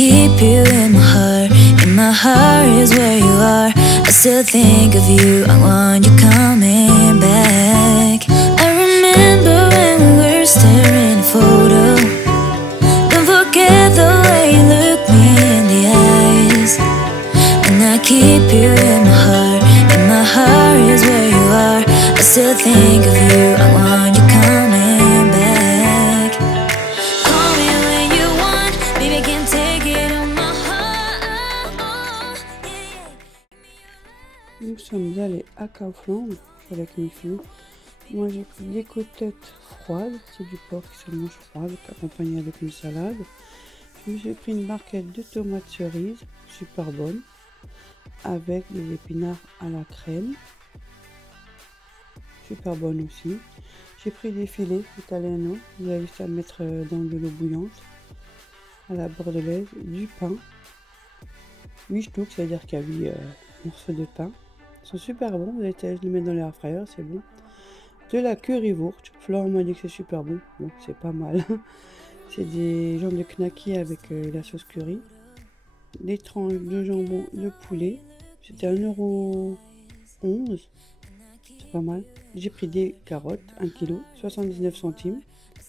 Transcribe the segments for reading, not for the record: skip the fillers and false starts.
keep you in my heart. And my heart is where you are. I still think of you. I want you coming back. I remember when we were staring at a photo. Don't forget the way you look me in the eyes. And I keep you in my heart. And my heart is where you are. I still think of you. I want you coming back. Call me when you want. Baby, I can take it on my heart. Nous sommes allés à Kaufland avec mes filles. Moi j'ai pris des côtelettes froides, c'est du porc qui se mange froid, accompagné avec une salade. Je me suis pris une barquette de tomates cerises, super bonne, avec des épinards à la crème, super bonne aussi. J'ai pris des filets italiano, vous avez juste à mettre dans de l'eau bouillante, à la bordelaise, du pain, 8 штук, c'est-à-dire qu'il y a 8 morceaux de pain. Ils sont super bons, vous allez les mettre dans l'air fryer, c'est bon. De la currywurst, Flore m'a dit que c'est super bon, donc c'est pas mal. C'est des jambes de knacky avec la sauce curry. Des tranches de jambon de poulet, c'était 1,11 €, c'est pas mal. J'ai pris des carottes, 1 kg, 79 centimes,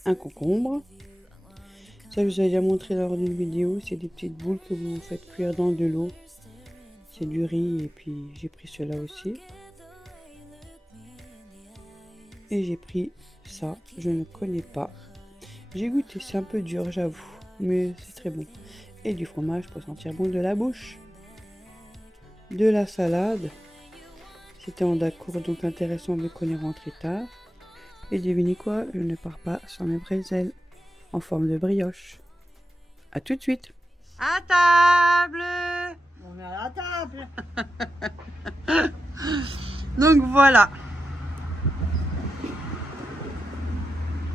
un concombre. Ça je vous ai déjà montré lors d'une vidéo, c'est des petites boules que vous faites cuire dans de l'eau. C'est du riz et puis j'ai pris cela aussi. Et j'ai pris ça, je ne connais pas. J'ai goûté, c'est un peu dur j'avoue, mais c'est très bon. Et du fromage pour sentir bon de la bouche. De la salade. C'était en d'accord, donc intéressant vu qu'on est rentré tard. Et devinez quoi, je ne pars pas sans mes bretzels en forme de brioche. A tout de suite. À table. On est à la table. Donc voilà.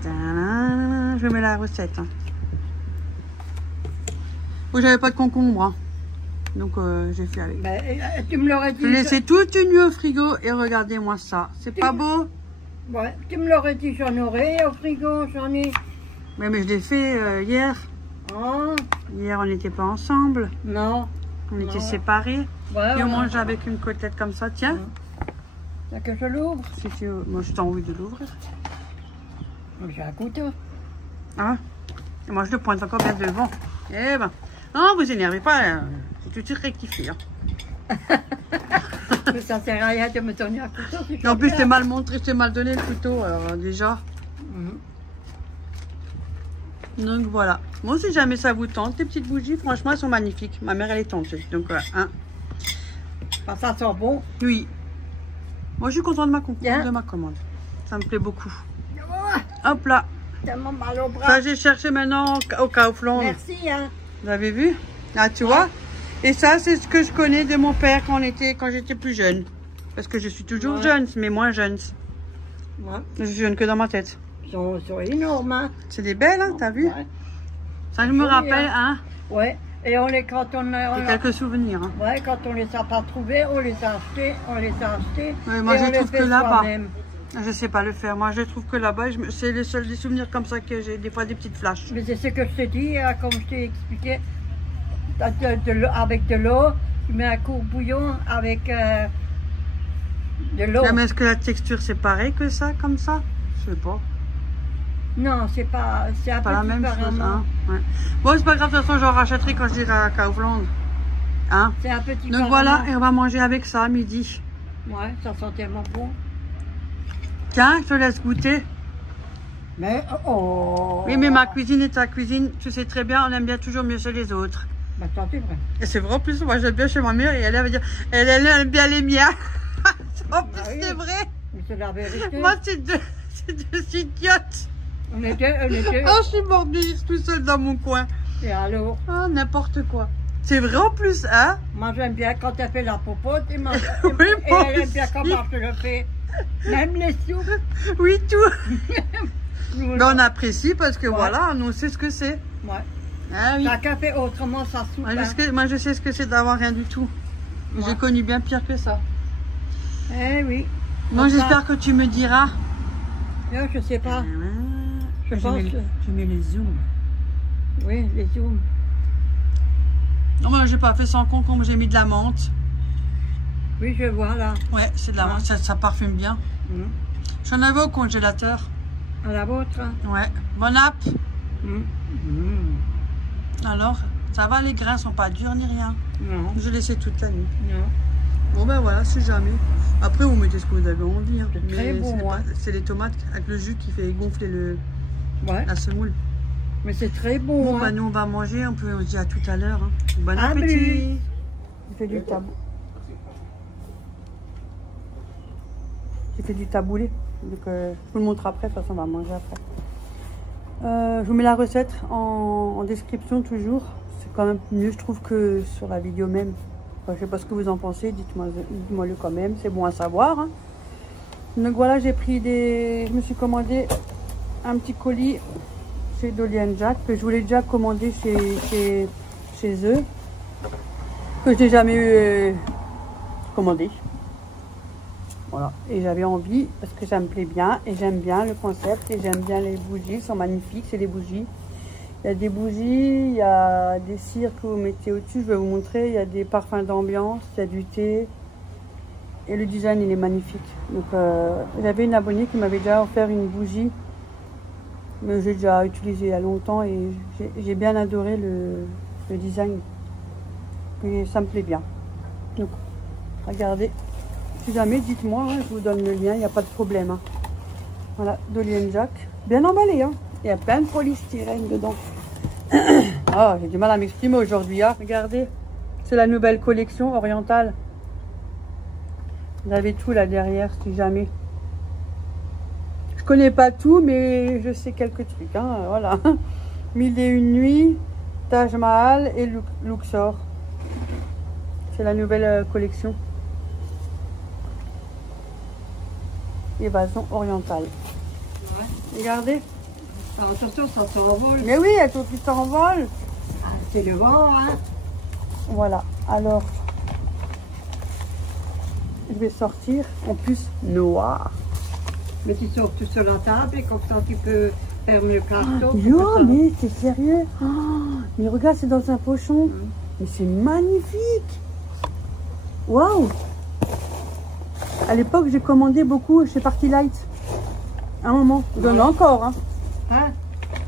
Tadam, je mets la recette. Vous j'avais pas de concombre, hein. Donc j'ai fait avec. Tu me l'aurais dit. Je laissais toute une nuit au frigo et regardez-moi ça. C'est pas beau? Ouais, tu me l'aurais dit, j'en aurais au frigo, j'en ai. Mais je l'ai fait hier. Oh. Hier on n'était pas ensemble. Non. On était séparés. Ouais, et on mange avec une côtelette comme ça, tiens. C'est que je l'ouvre. Si tu... Moi je t'ai envie de l'ouvrir. J'ai un couteau. Ah. Et moi je le pointe encore bien devant. Eh ben. Non, vous énervez pas. C'est tout de suite rectifié. Hein. Mais ça sert à rien de me donner un couteau. Si en plus, c'est mal montré, c'est mal donné le couteau, alors déjà. Donc voilà. Moi, si jamais ça vous tente, les petites bougies, franchement, elles sont magnifiques. Ma mère, elle est tentée. Donc voilà. Hein. Ça sent bon. Oui. Moi, je suis contente de ma commande. Ça me plaît beaucoup. Hop là. Tellement mal au bras. Ça, j'ai cherché maintenant au Kaufland. Merci. Hein. Vous avez vu? Là, tu vois? Et ça, c'est ce que je connais de mon père quand j'étais plus jeune. Parce que je suis toujours jeune, mais moins jeune. Ouais. Je suis jeune que dans ma tête. Ils sont énormes. Hein. C'est des belles, hein, t'as vu? Ouais. Ça, je me rappelle, hein? Ouais. Et quand on a... quelques souvenirs. Hein. Ouais, quand on les a pas trouvés, on les a achetés. Ouais, moi, je trouve que là-bas, je sais pas le faire. Moi, je trouve que là-bas, c'est les seuls des souvenirs comme ça que j'ai, des fois des petites flashs. Mais c'est ce que je t'ai dit, comme je t'ai expliqué. Avec de l'eau, tu mets un court bouillon avec de l'eau. Mais est-ce que la texture c'est pareil que ça, comme ça? Je sais pas. Non, c'est pas la même chose. Hein? Ouais. Bon, c'est pas grave, de toute façon, j'en rachèterai quand je dirai à Kaufland. Hein? C'est un petit. Donc voilà, et on va manger avec ça à midi. Ouais, ça sent tellement bon. Tiens, je te laisse goûter. Mais oh. Oui, mais ma cuisine et ta cuisine, tu sais très bien, on aime bien toujours mieux chez les autres. Bah, c'est vrai. Et c'est vrai, en plus, moi j'aime bien chez ma mère et elle va dire, elle aime bien les miens. En plus, oui. C'est vrai. Mais c'est la vérité. Moi, c'est deux idiotes. On était. Oh, je suis mordue tout seul dans mon coin. Et alors? Oh, n'importe quoi. C'est vrai en plus, hein? Moi, j'aime bien quand elle fait la popote et, Oui, et elle aime bien comment je le fais. Même les soupes. Oui, tout. Mais on apprécie parce que voilà, nous on sait ce que c'est. Ouais. Ah, oui. Chacun fait autrement sa soupe. Moi, je sais ce que c'est d'avoir rien du tout. J'ai connu bien pire que ça. Eh oui. Moi, j'espère que tu me diras. Je sais pas. Je mets les zooms. Oui, les zooms. Non, moi j'ai pas fait sans concombre, j'ai mis de la menthe. Oui, je vois là. Ouais, c'est de la menthe, ça parfume bien. J'en avais au congélateur. À la vôtre. Ouais. Bon app. Mm. Alors, ça va, les grains sont pas durs ni rien. Non. Je laissais toute la nuit. Non. Bon ben voilà, c'est jamais. Après, vous mettez ce que vous avez envie. Hein. C'est très bon, c'est hein. c'est les tomates avec le jus qui fait gonfler Ouais. la semoule. Mais c'est très bon. Bon, hein. bah, nous, on va manger. On se dit à tout à l'heure. Hein. Bon Ah, appétit. oui. J'ai fait du tabou. J'ai fait du taboulé. Donc, je vous le montre après. De toute façon, on va manger après. Je vous mets la recette en description toujours. C'est quand même mieux, je trouve, que sur la vidéo même. Enfin, je sais pas ce que vous en pensez. Dites-moi le quand même. C'est bon à savoir. Hein. Donc voilà, je me suis commandé un petit colis chez Dolly & Jack que je voulais déjà commander chez eux, que je n'ai jamais commandé. Voilà, et j'avais envie parce que ça me plaît bien et j'aime bien le concept et j'aime bien les bougies, elles sont magnifiques, c'est des bougies. Il y a des bougies, il y a des cires que vous mettez au-dessus, je vais vous montrer, il y a des parfums d'ambiance, il y a du thé et le design il est magnifique. Donc j'avais une abonnée qui m'avait déjà offert une bougie, mais j'ai déjà utilisé il y a longtemps et j'ai bien adoré le design. Et ça me plaît bien. Donc regardez. Si jamais, dites-moi, hein, je vous donne le lien, il n'y a pas de problème. Hein. Voilà, Dolly & Jack. Bien emballé, hein. Il y a plein de polystyrène dedans. Oh, j'ai du mal à m'exprimer aujourd'hui. Hein. Regardez, c'est la nouvelle collection orientale. Vous avez tout là derrière, si jamais. Je connais pas tout, mais je sais quelques trucs. Hein. Voilà. 1001 nuits, Taj Mahal et Luxor. C'est la nouvelle collection. Évasion orientale. Ouais. Regardez. Alors, attention, ça s'envole. Mais oui, il y a tout qui s'envole. Ah, c'est le vent, hein. Voilà. Alors, je vais sortir. En plus, noir. Mais tu sors tout sur la table et comme ça tu peux fermer le carton. Yo, mais c'est sérieux. Oh, mais regarde, c'est dans un pochon. Mais c'est magnifique. Waouh. À l'époque, j'ai commandé beaucoup chez Party Light. À un moment. J'en ai encore. Hein. Hein?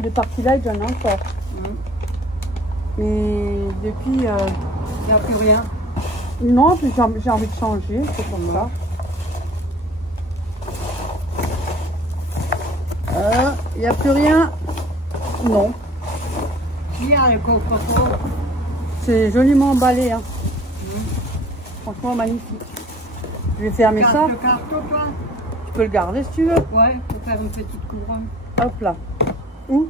De Party Light, j'en ai encore. Mais depuis... Il n'y a plus rien. Non, puis j'ai envie de changer. C'est comme ça. Il n'y a plus rien. Non. Il y a le coffre-fort. C'est joliment emballé. Hein. Franchement, magnifique. Je vais fermer ça. Le carton, toi? Tu peux le garder si tu veux. Ouais, pour faire une petite couronne. Hop là. Où?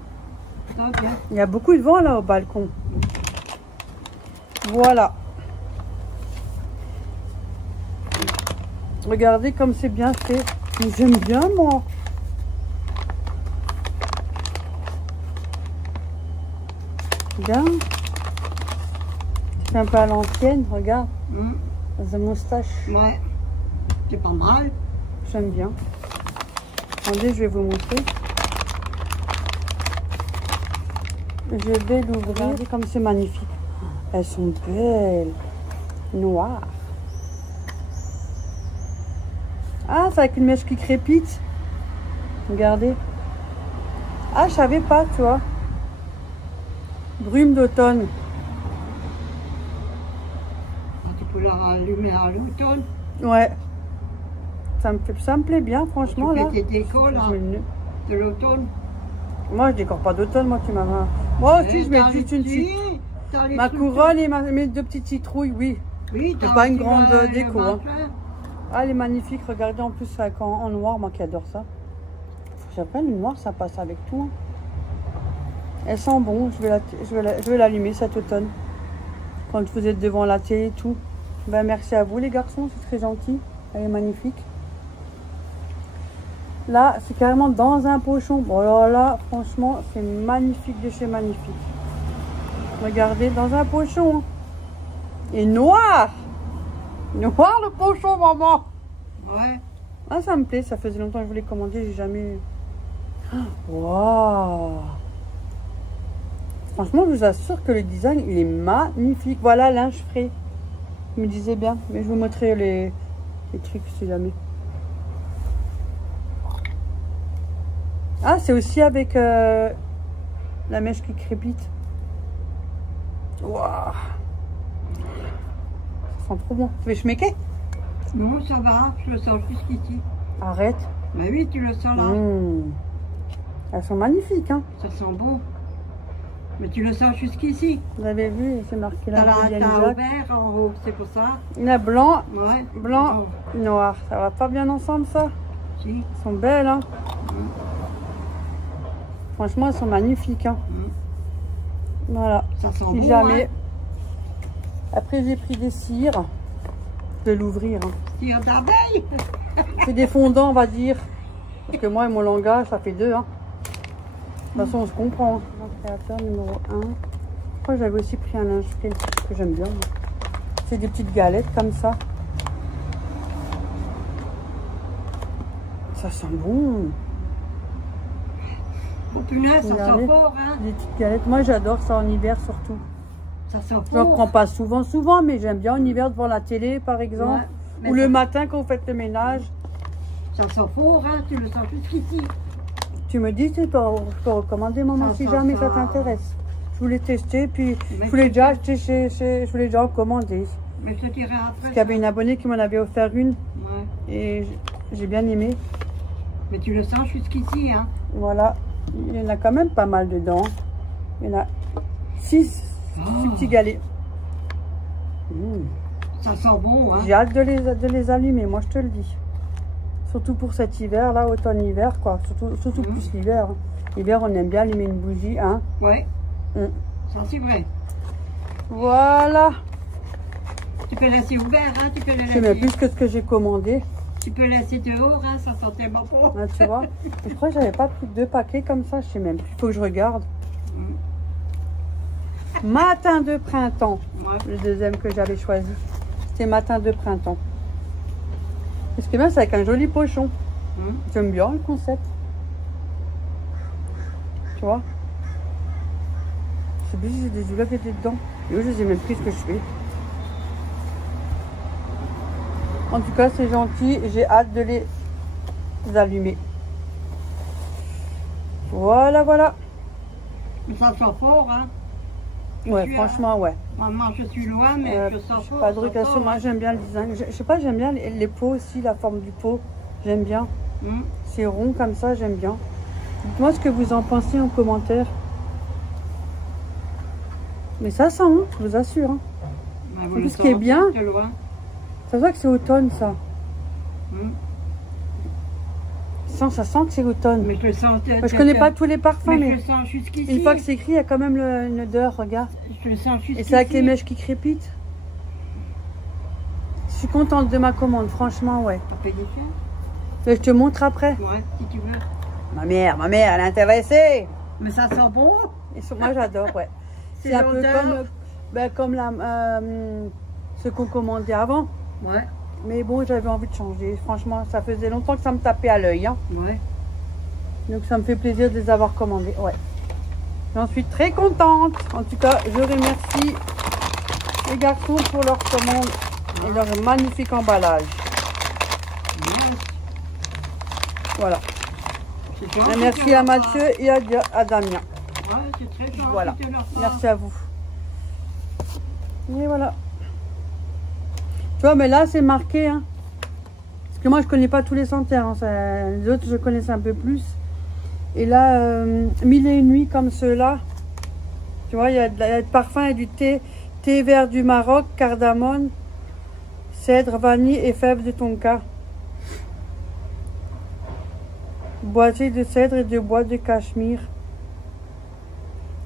Ça, bien. Il y a beaucoup de vent là au balcon. Voilà. Regardez comme c'est bien fait. J'aime bien moi. Bien. C'est un peu à l'ancienne, regarde. The moustache. Ouais. C'est pas mal. J'aime bien. Attendez, je vais vous montrer. Je vais l'ouvrir. Regardez comme c'est magnifique. Elles sont belles. Noires. Ah, c'est avec une mèche qui crépite. Regardez. Ah, je savais pas, tu vois. Brume d'automne. Ah, tu peux la rallumer à l'automne. Ouais. Ça me plaît bien, franchement, Tu là. fais tes décos, là, de l'automne. Moi, je décore pas d'automne, moi, tu m'as... Moi aussi, je mets juste une petite... Ma couronne et mes deux petites citrouilles, oui. Oui, c'est pas une grande déco. Hein. Ah, elle est magnifique. Regardez, en plus, avec en noir, moi qui adore ça. J'appelle le noir, ça passe avec tout. Hein. Elle sent bon. Je vais l'allumer cet automne. Quand vous êtes devant la télé et tout. Ben, merci à vous, les garçons. C'est très gentil. Elle est magnifique. Là, c'est carrément dans un pochon. Bon, alors là, franchement, c'est magnifique de chez magnifique. Regardez, dans un pochon. Et noir. Noir le pochon, maman. Ouais. Ah, ça me plaît. Ça faisait longtemps que je voulais commander. J'ai jamais... Waouh. Franchement, je vous assure que le design, il est magnifique. Voilà, linge frais. Je me disais bien, mais je vous montrerai les trucs si jamais. Ah, c'est aussi avec la mèche qui crépite. Waouh! Ça sent trop bon. Tu veux schmecker? Non, ça va, je le sens jusqu'ici. Arrête. Mais oui, tu le sens là. Elles sont magnifiques, hein. Ça sent bon. Mais tu le sens jusqu'ici. Vous avez vu, c'est marqué là. T'as un vert en haut, c'est pour ça. Il y a blanc, Ouais. blanc, noir. Ça va pas bien ensemble, ça? Si. Elles sont belles, hein. Franchement, elles sont magnifiques, hein. Voilà. Ça sent Si bon, jamais. hein. Après, j'ai pris des cires. Je vais l'ouvrir. Hein. Cire d'abeille. C'est des fondants, on va dire. Parce que moi et mon langage, ça fait deux. Hein. De toute façon, on se comprend. Hein. Créateur numéro 1. Je crois que j'avais aussi pris un linge frais que j'aime bien. C'est des petites galettes comme ça. Ça sent bon. Oh punaise, ça Regardez. sent fort, hein. Des petites galettes. Moi, j'adore ça en hiver surtout. Ça sent Je n'en prends fort. pas souvent, mais j'aime bien en hiver devant la télé, par exemple. Ouais, mais Ou ça- le matin quand vous faites le ménage. Ça sent fort, hein. Tu le sens jusqu'ici. Tu me dis, je peux recommander, maman, si jamais ça t'intéresse. Je voulais tester, puis Mais je voulais déjà acheter je voulais déjà en commander. Mais je te dirai après. Parce qu'il y avait une abonnée qui m'en avait offert une, Ouais. et j'ai bien aimé. Mais tu le sens jusqu'ici, hein. Voilà, il y en a quand même pas mal dedans. Il y en a 6 petits galets. Ça sent bon, hein. J'ai hâte de les allumer, moi je te le dis. Surtout pour cet hiver, là, automne-hiver, quoi. Surtout plus l'hiver. Hein. L'hiver, on aime bien allumer une bougie, hein. Ouais. Mm. Ça, c'est vrai. Voilà. Tu peux laisser ouvert, hein. Tu peux le Je sais même laisser. plus que ce que j'ai commandé. Tu peux laisser dehors, hein. Ça sent tellement bon. Là, tu vois. Je crois que j'avais pas pris 2 paquets comme ça, je sais même plus. Il faut que je regarde. Matin de printemps, Ouais. le deuxième que j'avais choisi. C'était matin de printemps. Et ce qui est bien, c'est avec un joli pochon. J'aime bien le concept. Tu vois. Je sais plus si j'ai des jouets qui étaient dedans. Et eux, je sais même plus ce que je fais. En tout cas, c'est gentil. J'ai hâte de les allumer. Voilà, voilà. Mais ça sent fort, hein. Ouais, suis franchement, ouais. Maman, je suis loin, mais je sens fort. Pas de ça regression. sent, Moi, hein. j'aime bien le design. Je sais pas, j'aime bien les pots aussi, la forme du pot. J'aime bien. C'est rond comme ça, j'aime bien. Dites-moi ce que vous en pensez en commentaire. Mais ça sent, hein, je vous assure. Hein. Ouais, vous En plus, le ce qui est sentez bien- de loin. Ça se voit que c'est automne, ça. Hum. Ça sent que c'est automne. Mais je le sens. Je connais pas tous les parfums, Mais je mais le sens jusqu'ici. une fois que c'est écrit, il y a quand même une odeur, regarde. Je le sens jusqu'ici. Et c'est avec les mèches qui crépitent. Je suis contente de ma commande, franchement, ouais. T'as payé cher? Mais je te montre après. Ouais, si tu veux. Ma mère, elle est intéressée. Mais ça sent bon. Moi, j'adore, ouais. C'est C'est un peu l'odeur. comme ce qu'on commandait avant. Ouais, Mais bon, j'avais envie de changer. Franchement, ça faisait longtemps que ça me tapait à l'œil. Hein. ouais. Donc, ça me fait plaisir de les avoir commandés. Ouais. J'en suis très contente. En tout cas, je remercie les garçons pour leur commande et leur magnifique emballage. Yes. Voilà. C'est Et gentil merci de à leur Mathieu et à Damien. part. Ouais, c'est très gentil Voilà. de leur part. Merci à vous. Et voilà. Tu vois, mais là, c'est marqué. Hein. Parce que moi, je connais pas tous les senteurs. Hein. Les autres, je connaissais un peu plus. Et là, 1001 nuits comme ceux-là. Tu vois, il y a de parfum et du thé. Thé vert du Maroc, cardamone, cèdre, vanille et fèves de tonka. Boîtier de cèdre et de bois de cachemire.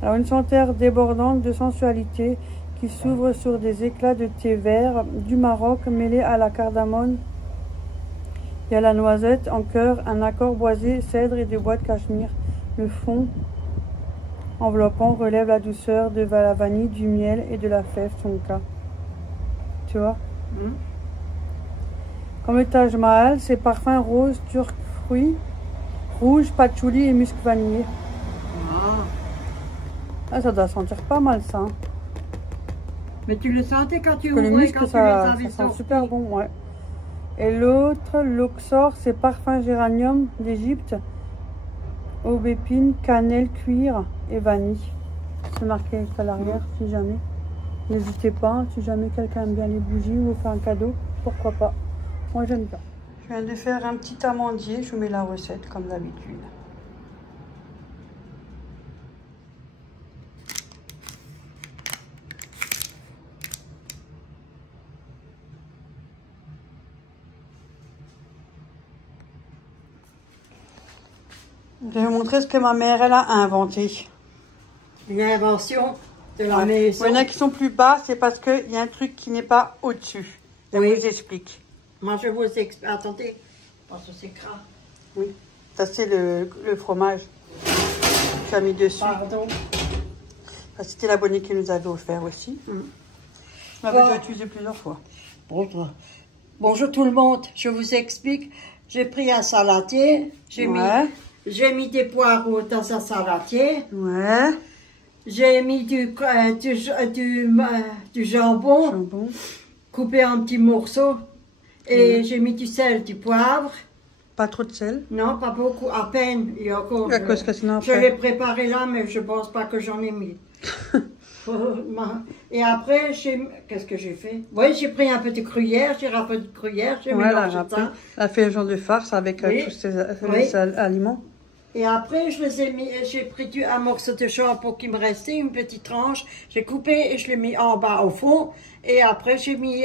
Alors, une senteur débordante de sensualité qui s'ouvre sur des éclats de thé vert du Maroc mêlés à la cardamone et à la noisette en cœur, un accord boisé, cèdre et de bois de cachemire. Le fond enveloppant relève la douceur de la vanille, du miel et de la fève tonka. Tu vois? Comme le Taj Mahal, c'est parfum rose, turc, fruits, rouge, patchouli et musc vanillé. Ah, Ah, ça doit sentir pas mal ça. Hein. Mais tu le sentais quand tu Que le ouvrais, muscle, quand tu ça les avais sent sortis. super bon, ouais. Et l'autre, l'Oxor, c'est parfum géranium d'Égypte, aubépine, cannelle, cuir et vanille. C'est marqué à l'arrière, si jamais. N'hésitez pas, si jamais quelqu'un aime bien les bougies ou vous fait un cadeau, pourquoi pas. Moi, j'aime bien. Je viens de faire un petit amandier, je vous mets la recette comme d'habitude. Je vais vous montrer ce que ma mère elle a inventé. Une invention de la Ouais. maison. Il y en a qui sont plus bas, c'est parce qu'il y a un truc qui n'est pas au-dessus. Je Oui. vous explique. Moi, je vous explique. Attendez, parce que c'est gras. Oui. Ça, c'est le fromage. Tu as mis dessus. Pardon. Ça, c'était l'abonné qui nous avait offert aussi. Mm. Je l'avais Bon. déjà utilisé plusieurs fois. Bonjour. Bonjour tout le monde. Je vous explique. J'ai pris un saladier. J'ai mis des poireaux dans un saladier. Ouais. J'ai mis du jambon Jambon. coupé en petits morceaux. Et j'ai mis du sel, du poivre. Pas trop de sel. Non, pas beaucoup, à peine. Et encore, À cause que sinon je après- l'ai préparé là, mais je pense pas que j'en ai mis. Et après, qu'est-ce que j'ai fait? Oui, j'ai pris un peu de gruyère, j'ai râpé de gruyère, j'ai Voilà, mélangé après, ça. elle a fait un genre de farce avec Oui. tous ces Oui. aliments. Et après, je les ai mis, j'ai pris un morceau de jambon qui me restait, une petite tranche, j'ai coupé et je l'ai mis en bas au fond. Et après, j'ai mis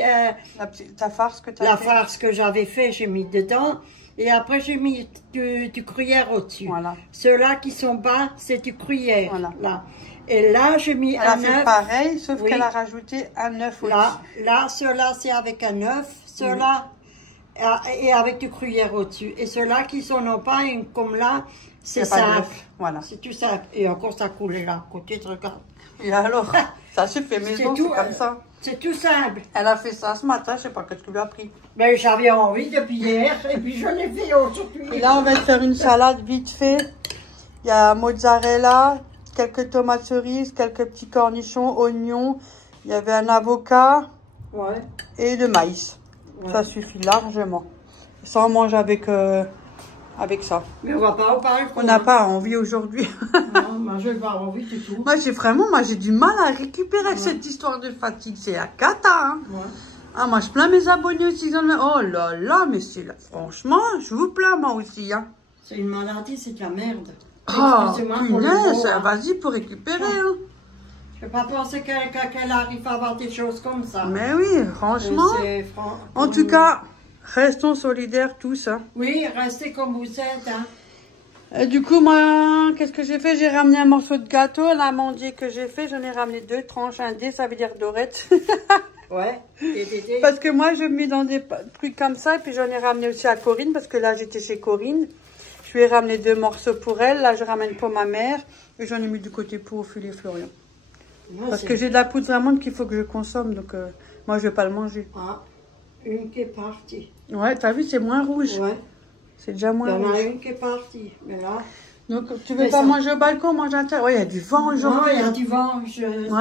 Ta farce que tu as la fait. farce que j'avais fait, j'ai mis dedans. Et après, j'ai mis du gruyère au-dessus. Voilà. Ceux-là qui sont bas, c'est du gruyère. Voilà. Là. Et là, j'ai mis Elle a un fait œuf. pareil, sauf Oui. qu'elle a rajouté un œuf au-dessus. Là, ceux-là, c'est avec un œuf. Ceux-là, et avec du gruyère au-dessus. Et ceux-là qui sont non pas comme là, c'est C'est pas simple. d'œuf. Voilà. C'est tout simple. Et encore, ça coulait là. Côté, tu regardes. Et alors, ça se fait maison, c'est tout, comme ça. C'est tout simple. Elle a fait ça ce matin, je sais pas qu'est-ce que tu lui as pris. Mais j'avais envie depuis hier, et puis je l'ai fait aujourd'hui. Et là, on va te faire une salade vite fait. Il y a mozzarella, quelques tomates cerises, quelques petits cornichons, oignons. Il y avait un avocat Ouais. et de maïs. Ouais. Ça suffit largement. Ça, on mange avec ça. Mais on va pas en parler. On n'a pas envie aujourd'hui. Non, moi je n'ai pas envie du tout. Moi, j'ai du mal à récupérer cette histoire de fatigue. C'est la cata, hein. Ouais. Ah, moi, je plains mes abonnés aussi. Oh là là, mais c'est là. Franchement, je vous plains, moi aussi, hein. C'est une maladie, c'est de la merde. Oh, Excusez-moi pour le punaise, mot, hein. vas-y pour récupérer, hein. Je ne peux pas penser qu'elle arrive à avoir des choses comme ça. Mais oui, franchement. En tout cas, restons solidaires tous, hein. Oui, restez comme vous êtes, hein. Et du coup, moi, qu'est-ce que j'ai fait? J'ai ramené un morceau de gâteau, l'amandier que j'ai fait. J'en ai ramené 2 tranches, un dé, ça veut dire dorette. Ouais. Parce que moi, je mets dans des trucs comme ça. Et puis, j'en ai ramené aussi à Corinne, parce que là, j'étais chez Corinne. Je lui ai ramené 2 morceaux pour elle. Là, je ramène pour ma mère. Et j'en ai mis du côté pour Ophélie et Florian. Moi, Parce que j'ai de la poudre d'amande qu'il faut que je consomme. Donc, moi, je vais pas le manger. Ah, une qui est partie. Ouais, t'as vu, c'est moins rouge. Ouais. C'est déjà Il moins y en rouge. a une qui est partie. Mais là. Donc, tu veux Mais pas ça- manger au balcon, manger à l'intérieur? Ouais, il y a du vent Non, aujourd'hui. il y a du vent.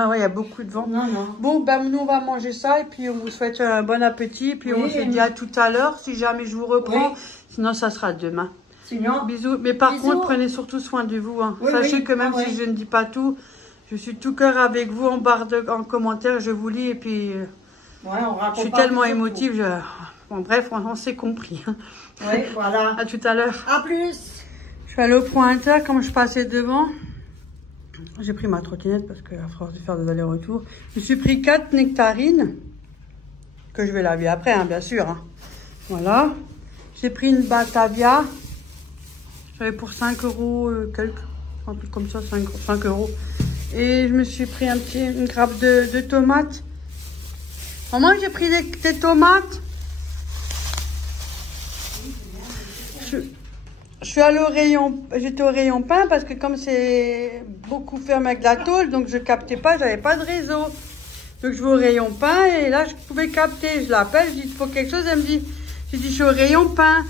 Ouais, il y a beaucoup de vent. Non, non. Bon, ben nous, on va manger ça. Et puis, on vous souhaite un bon appétit. Et puis, on Oui, se dit à tout à l'heure, si jamais je vous reprends. Oui. Sinon, ça sera demain. Sinon, Bisous. Mais par Bisous. contre, prenez surtout soin de vous. Hein. Oui, Sachez oui. que même Ah, si ouais. je ne dis pas tout, je suis tout cœur avec vous en commentaire. Je vous lis. Et puis, ouais, on raconte je suis pas tellement tout. émotive. Bon, bref, on s'est compris. Oui, voilà. À tout à l'heure. À plus. Je suis allée au pointeur, comme je passais devant. J'ai pris ma trottinette parce qu'à force de faire des allers-retours, je me suis pris 4 nectarines, que je vais laver après, hein, bien sûr. Hein. Voilà. J'ai pris une Batavia. J'avais pour 5 euros quelques, un truc comme ça, 5 euros. Et je me suis pris une grappe de tomates. Maman, j'ai pris des tomates. Je suis allée j'étais au rayon pain parce que comme c'est beaucoup fermé avec la tôle, donc je captais pas, j'avais pas de réseau. Donc je vais au rayon pain et là je pouvais capter. Je l'appelle, je dis il faut quelque chose, elle me dit, je dis je suis au rayon pain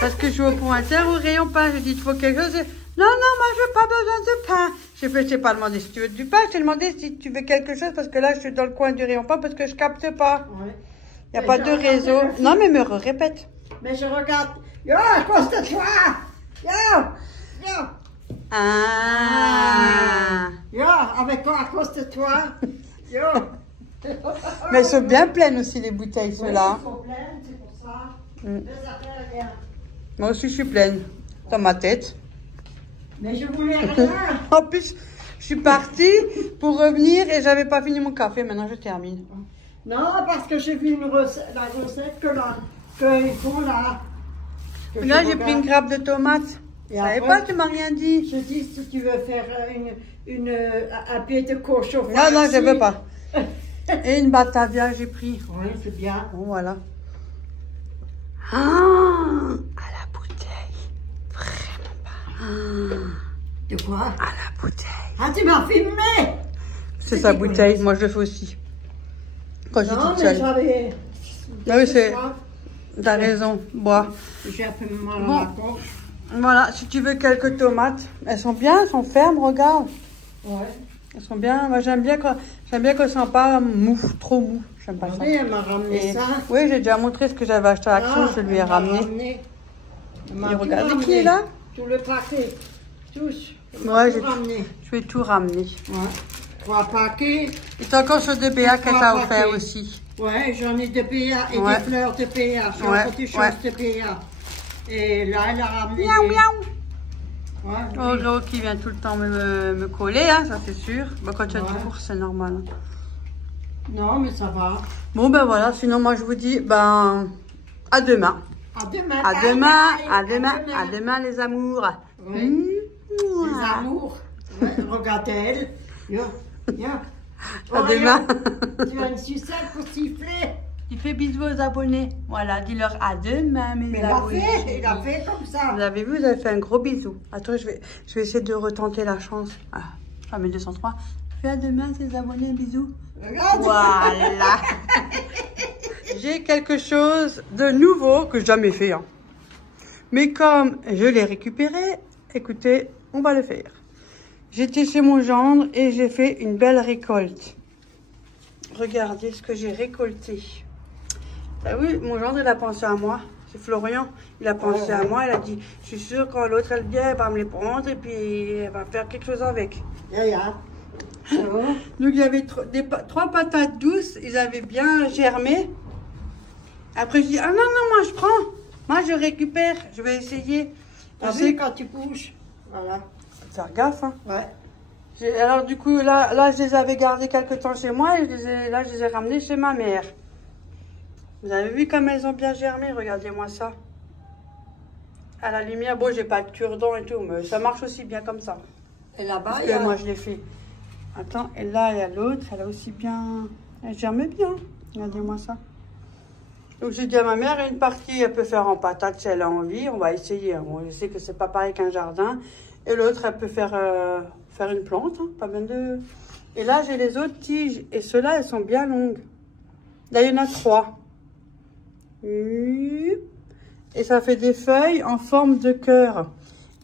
parce que je suis au pointeur au rayon pain. Je dis il faut quelque chose, Non, moi, je n'ai pas besoin de pain. Je t'ai pas demandé si tu veux du pain, je t'ai demandé si tu veux quelque chose, parce que là, je suis dans le coin du rayon pain, parce que je capte pas. Ouais. Il n'y a pas de réseau. Non, mais me répète. Mais je regarde. Yo, à cause de toi. Yo. Ah. Yo, avec quoi à cause de toi. Yo. Mais elles sont bien pleines aussi, les bouteilles, ceux-là. Elles sont pleines, c'est pour ça. Mm. Les affaires, bien. Moi aussi, je suis pleine. Dans ma tête. Mais je voulais rien. En plus, je suis partie pour revenir et j'avais pas fini mon café. Maintenant, je termine. Non, parce que j'ai vu la recette qu'ils font là. Que Là, je j'ai pris une grappe de tomates. Et Je savais après, pas, tu m'as rien dit. Je dis si tu veux faire un pied de cochon. Non, je veux pas. Et une batavia, j'ai pris. Oui, c'est bien. Bon, voilà. Ah, à la bouteille. Vraiment pas. De quoi? À la bouteille. Ah, tu m'as filmé! C'est sa bouteille. Moi, je le fais aussi. Quand je suis Non, toute mais seule. j'avais... Ah oui, c'est... T'as raison. Bois. J'ai un peu mal Bon. à la gorge. Voilà, si tu veux quelques tomates. Elles sont bien, elles sont fermes, regarde. Ouais. Elles sont bien. Moi, j'aime bien qu'elles ne sont pas mou, trop mou. J'aime pas ça. Oui, elle m'a ramené Et- ça. Oui, j'ai déjà montré ce que j'avais acheté à Action, je lui ai elle m'a ramené. Elle m'a Et tout regardez ramené. qui est là. Tout le paquet. Tous. Elle m'a Ouais, tout j'ai- ramené. Je vais tout ramener. Ouais. 3 paquets. Et t'as encore ce de BA qu'elle t'a Trois offert paquets. aussi. Ouais, j'en ai de PA et Ouais. des fleurs de PA. J'ai Ouais, encore des choses ouais. de PA. Et là, elle a ramené... Miaou, miaou. Ouais, oui. Oro qui vient tout le temps me coller, hein, ça c'est sûr. Bah, quand tu as du Ouais. cours, c'est normal. hein. Non, mais ça va. Bon, ben voilà, sinon moi je vous dis, ben, à demain. À demain. À bye demain, bye. à demain, à demain les amours. Ouais. Les amours. Ouais, regardez elle. Yo, yo. À Oh, demain. yo. Tu as une sucette pour siffler. Tu fais bisous aux abonnés. Voilà, dis-leur à demain, mes Mais il a abonnés. fait, il a fait comme ça. Vous avez vu, vous avez fait un gros bisou. Attends, je vais essayer de retenter la chance. Ah, je mets 203. Fais à demain, ces abonnés, un bisou. Regarde. Voilà. J'ai quelque chose de nouveau que j'ai jamais fait. Hein. Mais comme je l'ai récupéré, écoutez, on va le faire. J'étais chez mon gendre et j'ai fait une belle récolte. Regardez ce que j'ai récolté. Ah oui, mon gendre, il a pensé à moi. C'est Florian. Il a pensé à moi. Il a dit, je suis sûre quand l'autre, elle vient, elle va me les prendre et puis elle va faire quelque chose avec. Ya, ya. Oh. Donc, il y avait 3 patates douces. Ils avaient bien germé. Après, je dis, ah non, moi, je prends. Moi, je récupère. Je vais essayer. T'as Tu vu sais, quand tu couches? Voilà. faut faire gaffe, hein. Ouais. Alors, du coup, là, je les avais gardés quelque temps chez moi. Et là, je les ai ramenés chez ma mère. Vous avez vu comme elles ont bien germé? Regardez-moi ça. À la lumière, bon, j'ai pas de cure-dent et tout, mais ça marche aussi bien comme ça. Et là-bas, Parce il y a... que moi, je l'ai fait. Attends, et là, il y a l'autre. Elle a aussi bien... Elle germe bien. Regardez-moi ça. Donc, j'ai dit à ma mère, une partie, elle peut faire en patate si elle a envie. On va essayer. Bon, je sais que c'est pas pareil qu'un jardin. Et l'autre, elle peut faire une plante. Hein, pas bien de... Et là, j'ai les autres tiges. Et ceux-là, elles sont bien longues. Là, il y en a 3. Et ça fait des feuilles en forme de cœur.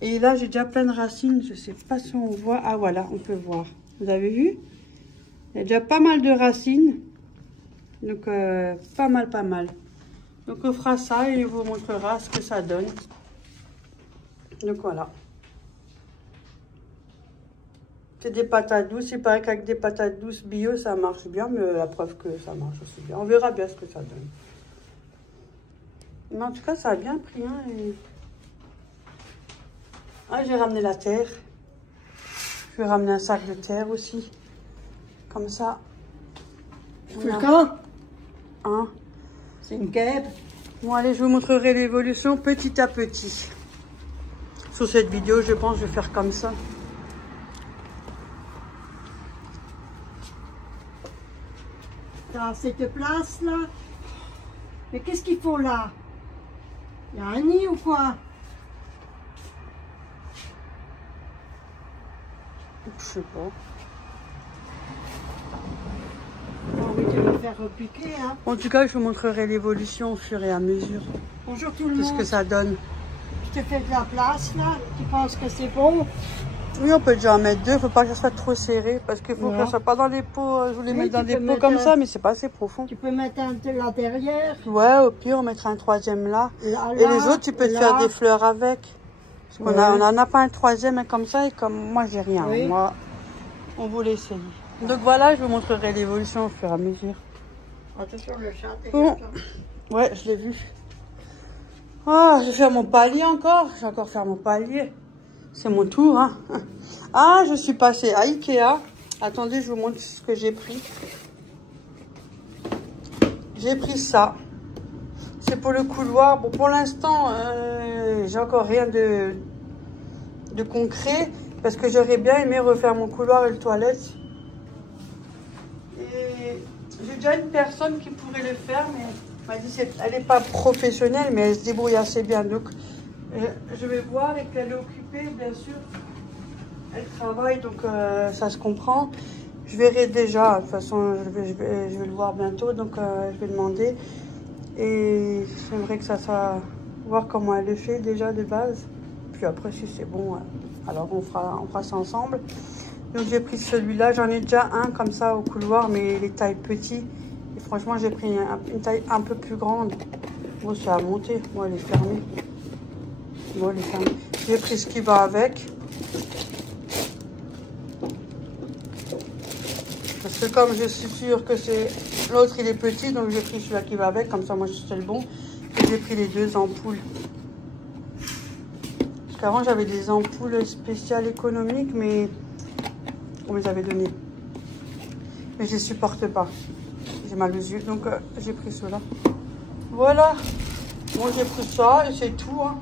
Et là, j'ai déjà plein de racines. Je sais pas si on voit. Ah, voilà, on peut voir. Vous avez vu? Il y a déjà pas mal de racines. Donc, pas mal. Donc, on fera ça et on vous montrera ce que ça donne. Donc, voilà. C'est des patates douces. Il paraît qu'avec des patates douces bio, ça marche bien. Mais la preuve que ça marche aussi bien. On verra bien ce que ça donne. Mais en tout cas, ça a bien pris. Hein, et... Ah, j'ai ramené la terre. Je vais ramener un sac de terre aussi. Comme ça. Fulcan, Hein. c'est une guêpe. Bon, allez, je vous montrerai l'évolution petit à petit. Sur cette vidéo, je pense que je vais faire comme ça. Dans cette place-là. Mais qu'est-ce qu'il faut là? Il y a un nid ou quoi? Je sais pas. J'ai envie de le faire repiquer, hein. En tout cas, je vous montrerai l'évolution au fur et à mesure. Bonjour tout le Qu'est-ce monde. que ça donne. Je te fais de la place, là. Tu penses que c'est bon? Oui, on peut déjà en mettre 2. Faut pas que ça soit trop serré. Parce qu'il faut que ça soit pas dans les pots. Je voulais mettre dans des pots comme ça, mais c'est pas assez profond. Tu peux mettre un de là derrière. Ouais, au pire, on mettra un 3e là. Là, Et les autres, tu peux te faire des fleurs avec. Parce qu'on on en a pas un 3e comme ça. Et comme moi, j'ai rien. Oui. Moi, on voulait essayer. Donc voilà, je vous montrerai l'évolution au fur et à mesure. Attention, le chat. Bon. Ouais, je l'ai vu. Ah, je vais faire mon palier encore. Je vais encore faire mon palier. C'est mon tour, hein. Ah, je suis passée à Ikea. Attendez, je vous montre ce que j'ai pris. J'ai pris ça. C'est pour le couloir. Bon, pour l'instant, j'ai encore rien de concret. Parce que j'aurais bien aimé refaire mon couloir et le toilette. Et j'ai déjà une personne qui pourrait le faire, mais elle m'a dit elle n'est pas professionnelle, mais elle se débrouille assez bien. Donc, je vais voir et qu'elle est occupée, bien sûr. Elle travaille, donc ça se comprend. Je verrai déjà, de toute façon, je vais le voir bientôt, donc je vais demander. Et j'aimerais que ça soit, voir comment elle le fait déjà de base. Puis après, si c'est bon, alors on fera ça ensemble. Donc j'ai pris celui-là, j'en ai déjà un comme ça au couloir, mais les tailles petites. Et franchement, j'ai pris une taille un peu plus grande. Bon, ça a monté, bon, elle est fermée. Bon, elle est fermée. J'ai pris ce qui va avec. Parce que comme je suis sûre que c'est l'autre, il est petit, donc j'ai pris celui-là qui va avec. Comme ça, moi, je sais le bon. Et j'ai pris les 2 ampoules. Parce qu'avant, j'avais des ampoules spéciales économiques, mais on me les avait données. Mais je les supporte pas. J'ai mal aux yeux, donc j'ai pris ceux-là. Voilà. Bon, j'ai pris ça et c'est tout. Hein.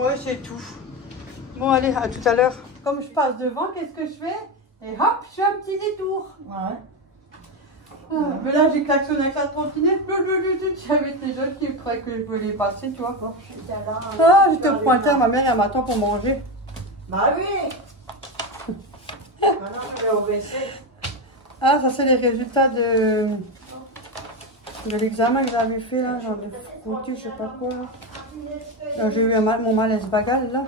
Ouais, c'est tout. Bon, allez, à tout à l'heure. Comme je passe devant, qu'est-ce que je fais? Et hop, je fais un petit détour. Ouais. Mais là, j'ai klaxonné avec la trottinette. J'avais des autres qui croyaient que je voulais passer, tu vois. Ah, j'étais au pointeur, ma mère, elle m'attend pour manger. Bah oui. Maintenant, je vais au WC. Ah, ça, c'est les résultats de l'examen que j'avais fait, là. J'en ai foutu, je sais pas quoi, là. J'ai eu mon malaise vagal, là.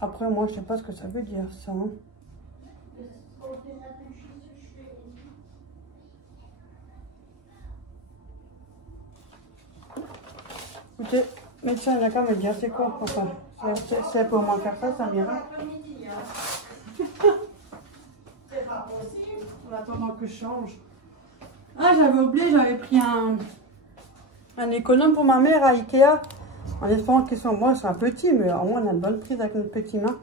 Après, moi, je sais pas ce que ça veut dire, ça. Hein. Écoutez, médecin, il a qu'à me dire c'est quoi. Enfin, c'est pour moi faire ça, ça m'ira. C'est pas possible. En attendant que je change. Ah, j'avais oublié, j'avais pris un économe pour ma mère à Ikea. En espérant qu'ils sont, moi, c'est un petit, mais au moins on a une bonne prise avec notre petit main.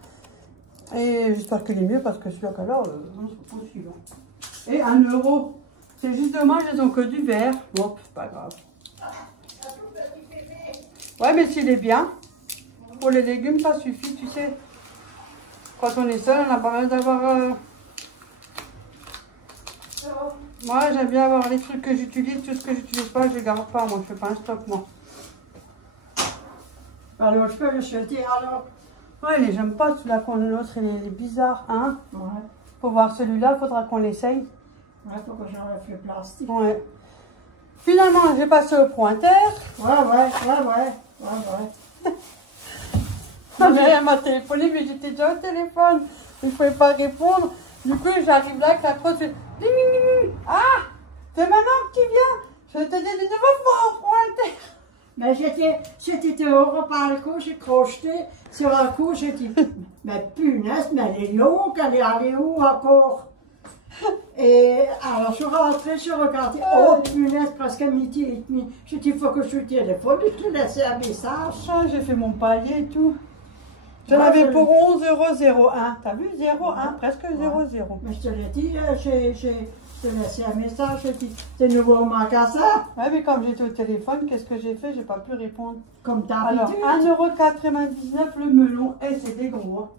Et j'espère qu'il est mieux parce que celui-là, c'est pas suivant. Et 1 €. C'est juste dommage, ils ont que du vert. Bon, c'est pas grave. Ouais, mais s'il est bien, pour les légumes, ça suffit, tu sais. Quand on est seul, on a pas mal d'avoir... Moi, j'aime bien avoir les trucs que j'utilise, tout ce que j'utilise pas, je ne garde pas, moi, je fais pas un stock, moi. Alors, je peux le jeter, alors? Ouais, mais j'aime pas celui-là qu'on l'autre, il est bizarre, hein. Ouais. Pour voir celui-là, il faudra qu'on l'essaye. Ouais, faut que j'enlève le plastique. Ouais. Finalement, j'ai passé au pointeur. Ouais. Ma mère m'a téléphoné, mais j'étais déjà au téléphone. Je ne pouvais pas répondre. Du coup, j'arrive là avec la crosse. Ah, c'est maintenant que tu viens. Je te dis de nouveau pour au pointeur. Mais j'étais dehors par le coup, j'ai crocheté sur un coup, j'ai dit, mais punaise, mais elle est longue, elle est allée où encore? Et alors je suis rentrée, je regardais, oh punaise, presque midi et demi. J'ai dit, il faut que je te téléphone, je te laisse un message. Ah, j'ai fait mon palier et tout. J'en avais pour 11,01 €. T'as vu, 0,1, presque 0,0. Mais je te l'ai dit, j'ai laissé un message, j'ai dit, t'es nouveau au magasin? Ouais, mais comme j'étais au téléphone, qu'est-ce que j'ai fait? J'ai pas pu répondre. Comme Alors, d'habitude. 1,99 € le melon. Et c'était gros. Hein.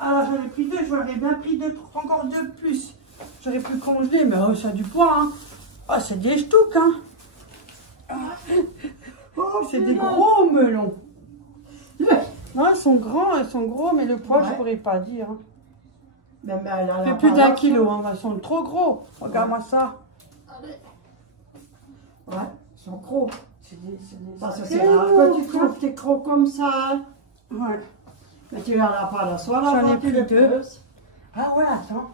Alors, j'en ai pris 2, j'aurais bien pris encore 2 de plus. J'aurais pu congeler, mais ça a du poids. Hein. Ah, c'est des stouks, hein. Oh, c'est des gros melons. Non, ils sont grands, ils sont gros, mais le poids, je pourrais pas dire. Hein. Mais elle a Ça fait la plus d'1 balance. kilo, hein. Ils sont trop gros. Regarde-moi ça. Ouais, ils sont gros. C'est des Parce que sacrés c'est rare que tu loups, trouves des gros comme ça. Ouais. Mais tu n'en as pas le soir, J'en là, ai tu plus le deux. pèses. Ah ouais, attends.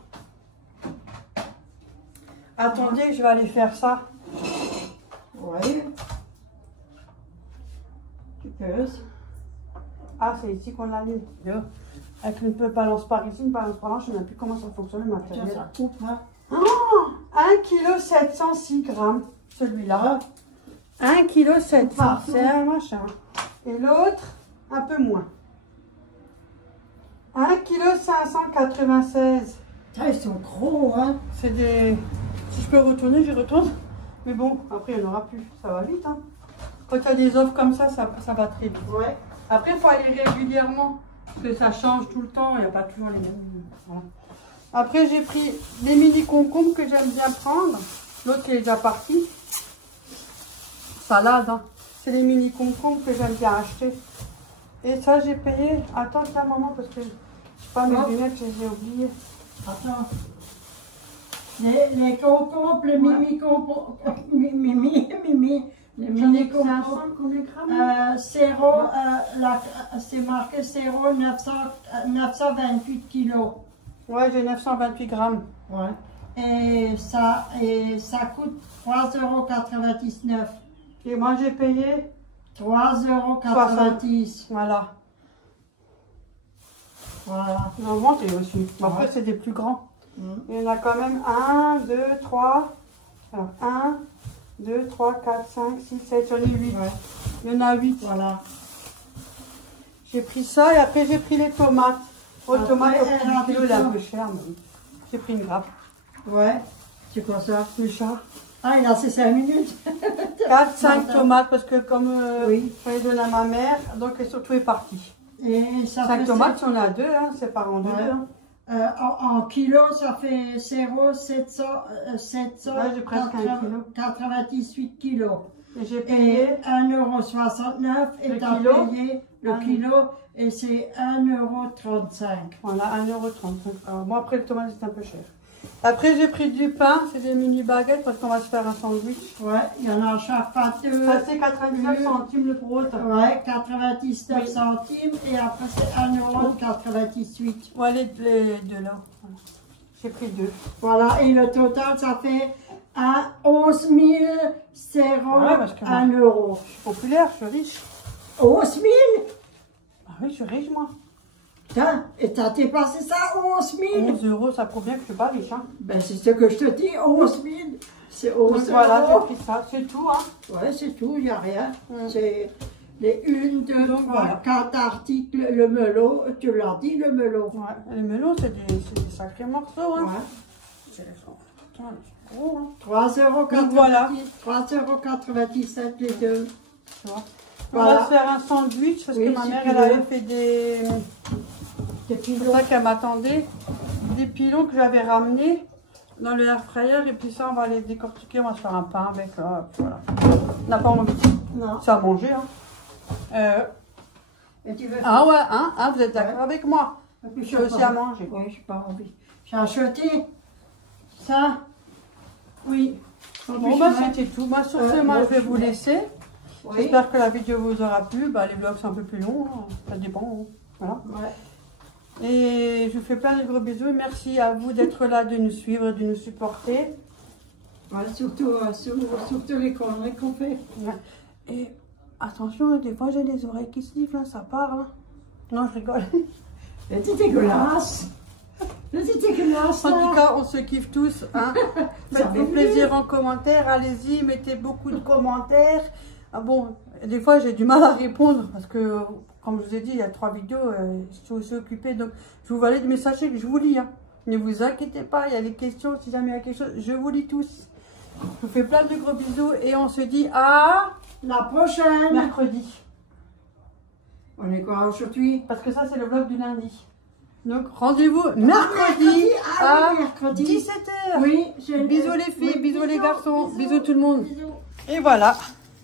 Attendez, je vais aller faire ça. Oui. Tu pèses. Ah, c'est ici qu'on l'a mis. Avec une balance par ici, une balance par là, je ne sais même plus comment ça fonctionne le Tiens, matériel. ça coupe, hein. Oh, 1 kg 706 grammes, celui-là. 1 kg 700, Partout. c'est un machin. Et l'autre, un peu moins. 1 kg 596. Tiens, ils sont gros, hein. C'est des... Si je peux retourner, j'y retourne. Mais bon, après, il n'y en aura plus. Ça va vite, hein. Quand il y a des offres comme ça, ça va très vite. Ouais. Après, il faut aller régulièrement. Parce que ça change tout le temps. Il n'y a pas toujours les mêmes. Voilà. Après, j'ai pris les mini concombres que j'aime bien prendre. L'autre qui est déjà parti. Salade, hein. C'est les mini concombres que j'aime bien acheter. Et ça, j'ai payé. Attends, tiens, maman, parce que je sais pas mes lunettes, je les ai oubliées. Attends. Les concombres, les mimi-concombres, les mini-concombres, Combien de grammes? c'est marqué 0, 928 kilos. Ouais, j'ai 928 grammes. Ouais. Et ça coûte 3,99 €. Et moi, j'ai payé 3,90 €. Voilà. Voilà. Ils ont monté aussi. Après, c'est des plus grands. Il y en a quand même 1, 2, 3. Alors, 1, 2, 3, 4, 5, 6, 7, j'en ai 8. Ouais. Il y en a 8. Voilà. J'ai pris ça et après, j'ai pris les tomates. Oh, les Après, tomates, au elle prix a du kilo, pris il est un ça. peu cher. Mais j'ai pris une grappe. Ouais. C'est quoi ça? Le chat. Ah, il a ses 5 minutes. 4, 5 tomates parce que comme Oui. je les donne à ma mère, donc tout est parti. Et ça 5 fait tomates, si on a 2, hein, c'est par en 2. Ouais. Hein. En kilo, ça fait 0,700 Là, j'ai presque 1 kilo. 98 kilos. Et j'ai Et payé 1,69 € et Le t'as kilo. payé le Un kilo et c'est 1,35 €. voilà, 1,35 €. Alors, moi, après, le tomate, c'est un peu cher. Après, j'ai pris du pain, c'est des mini baguettes parce qu'on va se faire un sandwich. Ouais, il y en a à chaque fois deux. Ça, c'est 99 centimes le gros. Ouais, 99 Oui. centimes et après c'est 1,98 €. Ouais, les deux là. Voilà. J'ai pris 2. Voilà, et le total, ça fait 11 ouais, parce que 001 €. Je suis populaire, je suis riche. 11 000? Ah oui, je suis riche, moi. Putain, et t'as dépassé ça, 11 000? 11 € ça prouve bien que je suis pas riche. Hein. Ben c'est ce que je te dis, 11 000. C'est 11 Donc voilà, €. j'ai pris ça. C'est tout, hein. Ouais, c'est tout, il n'y a rien. Mm. C'est les 1, 2, Donc, 3, voilà. 4 articles, le melon, tu l'as dit, le melon. Ouais. Les melons, c'est des sacrés morceaux. Hein. Ouais. C'est putain, c'est gros. Hein. 3,90 Donc, voilà. 3,97 € les deux. Tu vois. Voilà. On va se faire un sandwich parce Oui, que ma si mère, tu elle veux. avait fait des... Des C'est pilons. pour ça qu'elle m'attendait. Des pilons que j'avais ramenés dans le air fryer. Et puis ça, on va les décortiquer. On va se faire un pain avec. Voilà. On n'a pas envie. Non. C'est à manger. Hein. Et tu veux Ah ouais, hein, vous êtes d'accord Ouais. avec moi? Et puis, J'ai aussi à manger. Oui, j'ai pas envie. J'ai acheté ça. Oui. En Bon, plus, bah ouais. c'était tout. Bah, sur ce, moi, je vais vous laisser. Oui. J'espère que la vidéo vous aura plu. Bah, les vlogs, c'est un peu plus long. Hein. Ça dépend. Hein. Voilà. Ouais. Et je vous fais plein de gros bisous. Merci à vous d'être là, de nous suivre, de nous supporter. Ouais, surtout les conneries qu'on fait. Et attention, des fois j'ai les oreilles qui sifflent, hein, ça parle. Non, je rigole. C'est dégueulasse. C'est dégueulasse. En tout cas, on se kiffe tous. Hein. Ça Faites-vous fait plaisir en commentaire. Allez-y, mettez beaucoup de commentaires. Ah bon, des fois j'ai du mal à répondre parce que, comme je vous ai dit, il y a 3 vidéos, je suis aussi occupée. Donc, je vous vois les messages que je vous lis. Hein. Ne vous inquiétez pas, il y a des questions. Si jamais il y a quelque chose, je vous lis tous. Je vous fais plein de gros bisous et on se dit à La prochaine. mercredi. On est quoi aujourd'hui? Parce que ça, c'est le vlog du lundi. Donc, rendez-vous mercredi à mercredi. 17h. Oui, Bisous les filles, oui, bisous les garçons, bisous tout le monde. Bisous. Et voilà.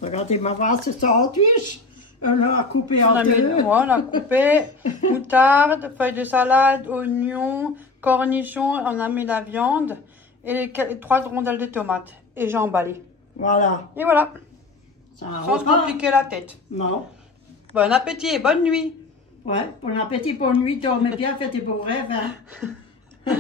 Regardez ma face, c'est sandwich. On a coupé On en a, mis, deux. ouais, on a coupé moutarde, feuilles de salade, oignons, cornichons, on a mis la viande et les 3 rondelles de tomates. Et j'ai emballé. Voilà. Et voilà, C'est un sans se repas. compliquer la tête. Non. Bon appétit et bonne nuit. Ouais, bon appétit, bonne nuit, dormez bien, faites des beaux rêves. Hein.